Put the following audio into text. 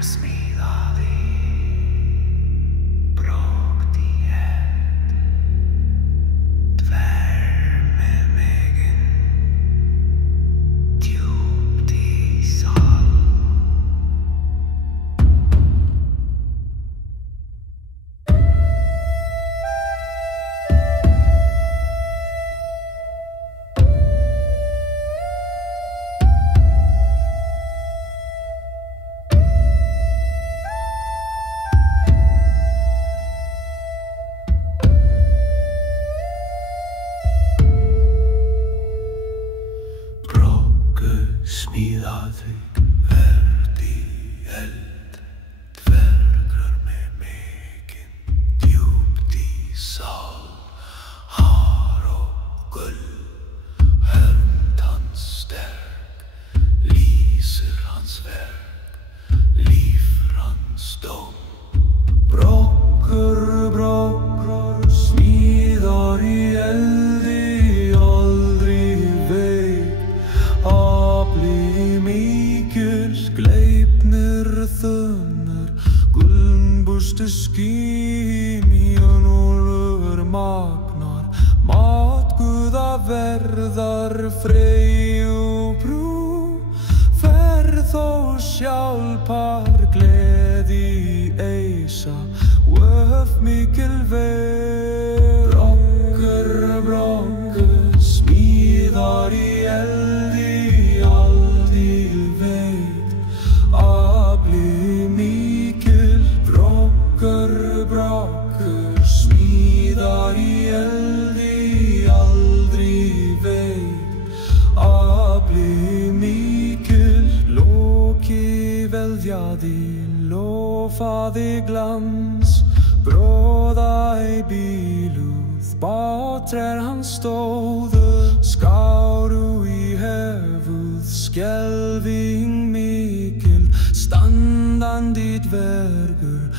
Smíðaði verð í eld, dvergur með mikinn djúpt í sál, hár og gull, hönd hans sterk, lýsir hans verk, líf hans dóm. Brokkur, brokkur, smíðar í eldi, aldrei veik, afli mikil, gleipnir þunnar, gullbustu skímjan úr magnar, matguða verðar freyju brú, ferð og sjálfar gleði eisa, vöf mikil veð. Brokkur, brokkur, smíðar í eldi, aldrei veit, afli mikil. Brokkur, brokkur, smíðar í eldi, aldrei veit, afli mikil. Loki veðjaði, lofaði glans, bróða í bíluð, bátrær hans stóðu, skáru í höfuð, skelfing mikil, standandi dvergur,